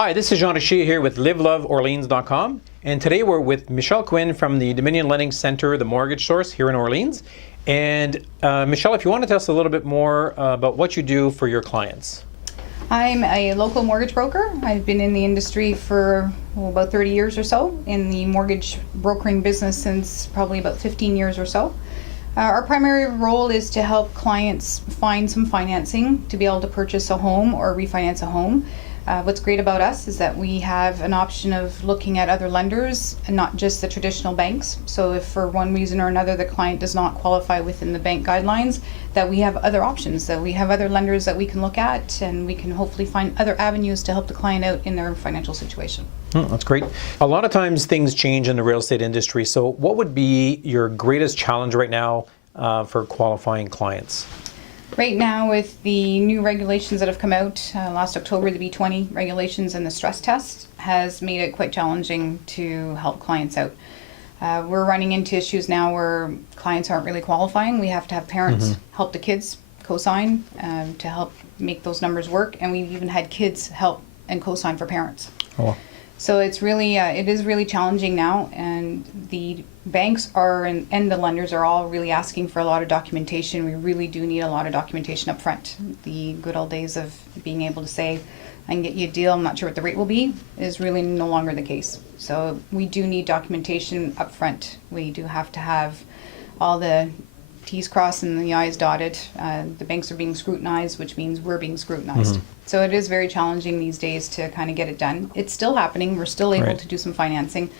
Hi, this is Jean Richer here with liveloveorleans.com, and today we're with Michele Quinn from the Dominion Lending Center, the mortgage source here in Orleans. And Michele, if you want to tell us a little bit more about what you do for your clients. I'm a local mortgage broker. I've been in the industry for about 30 years or so, in the mortgage brokering business since probably about 15 years or so. Our primary role is to help clients find some financing to be able to purchase a home or refinance a home. What's great about us is that we have an option of looking at other lenders and not just the traditional banks. So if for one reason or another the client does not qualify within the bank guidelines, that we have other options, that we have other lenders that we can look at, and we can hopefully find other avenues to help the client out in their financial situation. That's great. A lot of times things change in the real estate industry. So what would be your greatest challenge right now for qualifying clients? Right now, with the new regulations that have come out last October, the B20 regulations and the stress test has made it quite challenging to help clients out. We're running into issues now where clients aren't really qualifying. We have to have parents help the kids co-sign to help make those numbers work, and we've even had kids help and co-sign for parents. Oh. So it's really, it is really challenging now, and the banks are and the lenders are all really asking for a lot of documentation. We really do need a lot of documentation up front. The good old days of being able to say, I can get you a deal, I'm not sure what the rate will be, is really no longer the case. So we do need documentation up front. We do have to have all the T's crossed and the I's dotted. The banks are being scrutinized, which means we're being scrutinized. So it is very challenging these days to kind of get it done. It's still happening. We're still able to do some financing,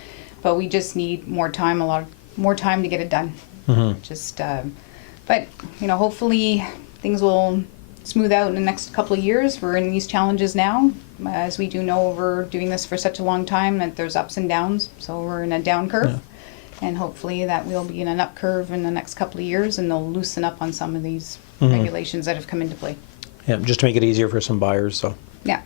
but we just need more time, a lot more time to get it done. But you know, hopefully things will smooth out in the next couple of years. We're in these challenges now. As we do know, we're doing this for such a long time that there's ups and downs. So we're in a down curve. Yeah. And hopefully that we'll be in an up curve in the next couple of years, and they'll loosen up on some of these regulations that have come into play. Yeah, just to make it easier for some buyers. So yeah.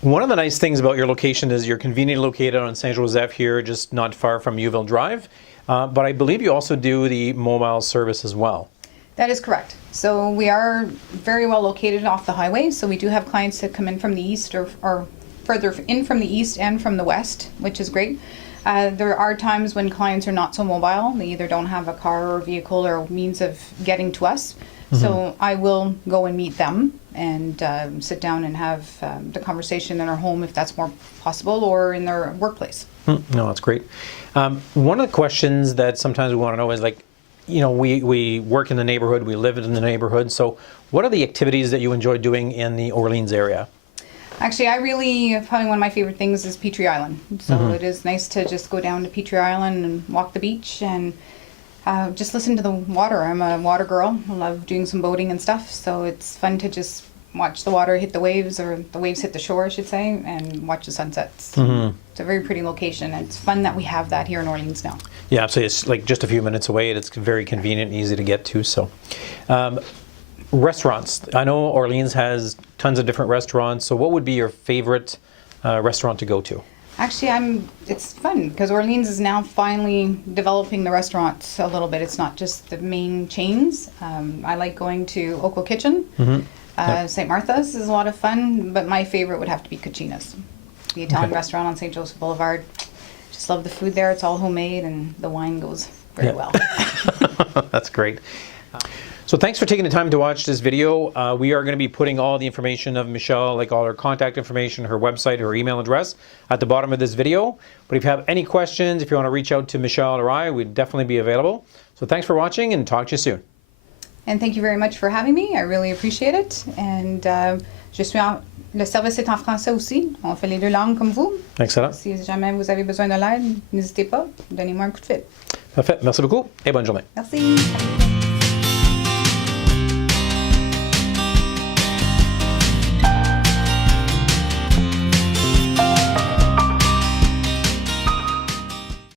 One of the nice things about your location is you're conveniently located on Saint Joseph here, just not far from Youville Drive. But I believe you also do the mobile service as well. That is correct. So we are very well located off the highway. So we do have clients that come in from the east or further in from the east and from the west, which is great. There are times when clients are not so mobile. They either don't have a car or vehicle or means of getting to us. So I will go and meet them and sit down and have the conversation in our home if that's more possible, or in their workplace. No, that's great. One of the questions that sometimes we want to know is, like, you know, we work in the neighborhood, we live in the neighborhood. So what are the activities that you enjoy doing in the Orleans area? Actually, probably one of my favorite things is Petrie Island. So it is nice to just go down to Petrie Island and walk the beach and just listen to the water. I'm a water girl. I love doing some boating and stuff. So it's fun to just watch the water hit the waves, or the waves hit the shore, I should say, and watch the sunsets. It's a very pretty location, and it's fun that we have that here in Orleans now. Yeah, so it's like just a few minutes away, and it's very convenient and easy to get to. So. Restaurants. I know Orleans has tons of different restaurants. So what would be your favorite restaurant to go to? Actually, it's fun because Orleans is now finally developing the restaurants a little bit. It's not just the main chains. I like going to Oakville Kitchen. St. Martha's is a lot of fun, but my favorite would have to be Cucina's, the Italian restaurant on St. Joseph Boulevard. Just love the food there. It's all homemade, and the wine goes very well. That's great. So thanks for taking the time to watch this video. We are going to be putting all the information of Michele, like all her contact information, her website, her email address, at the bottom of this video. But if you have any questions, if you want to reach out to Michele or I, we'd definitely be available. So thanks for watching, and talk to you soon. And thank you very much for having me. I really appreciate it. And le service est en français aussi. On fait les deux langues comme vous. Excellent. Si jamais vous avez besoin de l'aide, n'hésitez pas. Donnez-moi un coup de fil. Parfait. Merci beaucoup et bonne journée. Merci.